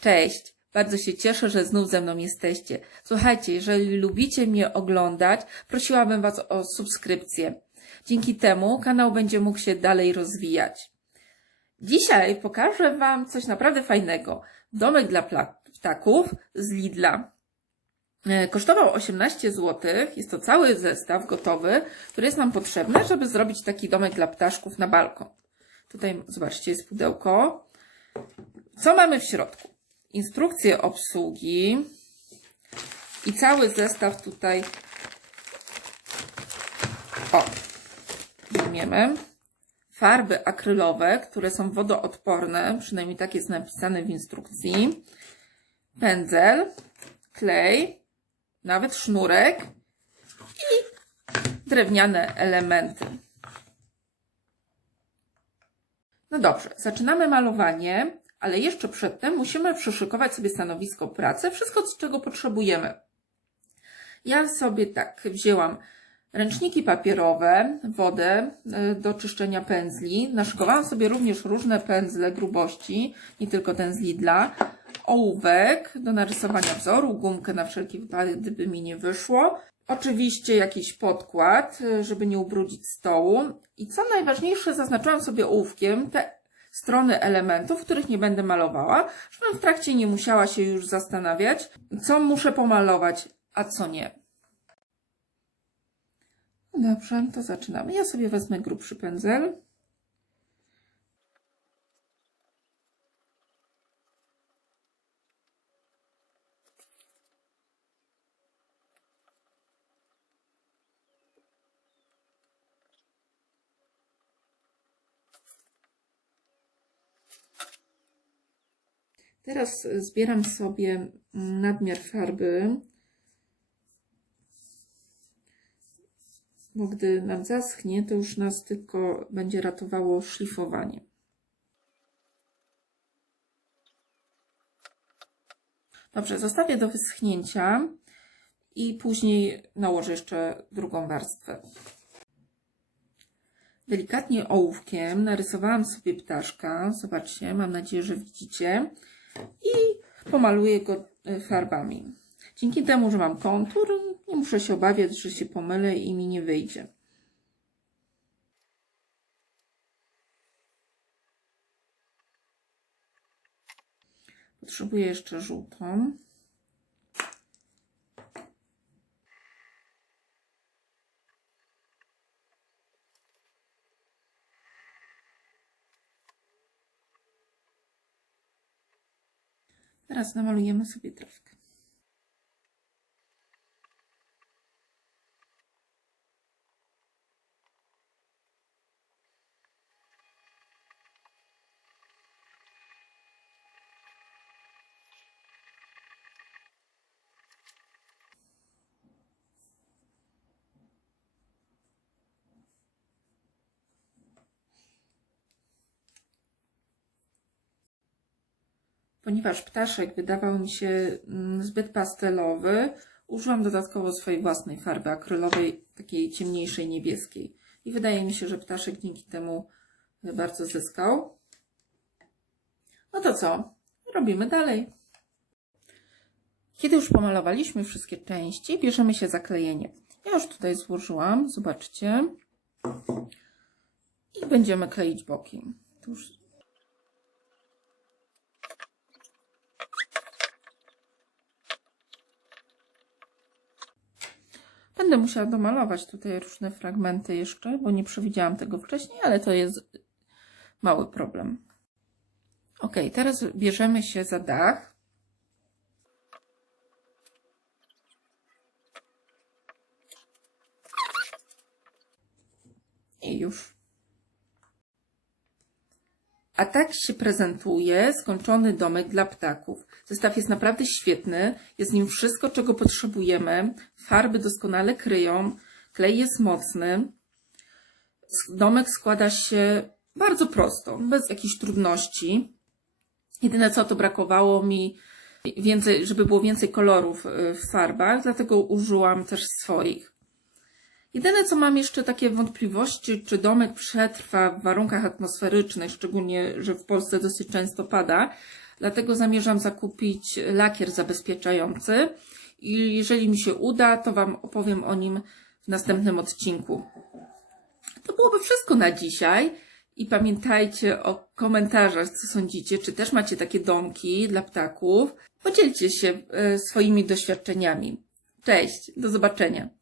Cześć! Bardzo się cieszę, że znów ze mną jesteście. Słuchajcie, jeżeli lubicie mnie oglądać, prosiłabym Was o subskrypcję. Dzięki temu kanał będzie mógł się dalej rozwijać. Dzisiaj pokażę Wam coś naprawdę fajnego. Domek dla ptaków z Lidla. Kosztował 18 zł. Jest to cały zestaw gotowy, który jest nam potrzebny, żeby zrobić taki domek dla ptaszków na balkon. Tutaj zobaczcie, jest pudełko. Co mamy w środku? Instrukcje obsługi i cały zestaw tutaj, weźmiemy farby akrylowe, które są wodoodporne, przynajmniej tak jest napisane w instrukcji, pędzel, klej, nawet sznurek i drewniane elementy. No dobrze, zaczynamy malowanie. Ale jeszcze przedtem musimy przyszykować sobie stanowisko pracy, wszystko, czego potrzebujemy. Ja sobie tak wzięłam ręczniki papierowe, wodę do czyszczenia pędzli. Naszykowałam sobie również różne pędzle grubości, nie tylko ten z Lidla. Ołówek do narysowania wzoru, gumkę na wszelki wypadek, gdyby mi nie wyszło. Oczywiście jakiś podkład, żeby nie ubrudzić stołu. I co najważniejsze, zaznaczyłam sobie ołówkiem te strony elementów, których nie będę malowała, żebym w trakcie nie musiała się już zastanawiać, co muszę pomalować, a co nie. Dobrze, to zaczynamy. Ja sobie wezmę grubszy pędzel. Teraz zbieram sobie nadmiar farby, bo gdy nam zaschnie, to już nas tylko będzie ratowało szlifowanie. Dobrze, zostawię do wyschnięcia i później nałożę jeszcze drugą warstwę. Delikatnie ołówkiem narysowałam sobie ptaszka. Zobaczcie, mam nadzieję, że widzicie. I pomaluję go farbami. Dzięki temu, że mam kontur, nie muszę się obawiać, że się pomylę i mi nie wyjdzie. Potrzebuję jeszcze żółtą. Teraz namalujemy sobie trawkę. Ponieważ ptaszek wydawał mi się zbyt pastelowy, użyłam dodatkowo swojej własnej farby akrylowej, takiej ciemniejszej, niebieskiej. I wydaje mi się, że ptaszek dzięki temu bardzo zyskał. No to co? Robimy dalej. Kiedy już pomalowaliśmy wszystkie części, bierzemy się za klejenie. Ja już tutaj złożyłam, zobaczcie. I będziemy kleić boki. Tu już będę musiała domalować tutaj różne fragmenty jeszcze, bo nie przewidziałam tego wcześniej, ale to jest mały problem. Ok, teraz bierzemy się za dach. I już. A tak się prezentuje skończony domek dla ptaków. Zestaw jest naprawdę świetny, jest w nim wszystko, czego potrzebujemy. Farby doskonale kryją, klej jest mocny. Domek składa się bardzo prosto, bez jakichś trudności. Jedyne co, to brakowało mi więcej, żeby było więcej kolorów w farbach, dlatego użyłam też swoich. Jedyne co mam jeszcze takie wątpliwości, czy domek przetrwa w warunkach atmosferycznych, szczególnie, że w Polsce dosyć często pada, dlatego zamierzam zakupić lakier zabezpieczający i jeżeli mi się uda, to Wam opowiem o nim w następnym odcinku. To byłoby wszystko na dzisiaj i pamiętajcie o komentarzach, co sądzicie, czy też macie takie domki dla ptaków. Podzielcie się swoimi doświadczeniami. Cześć, do zobaczenia.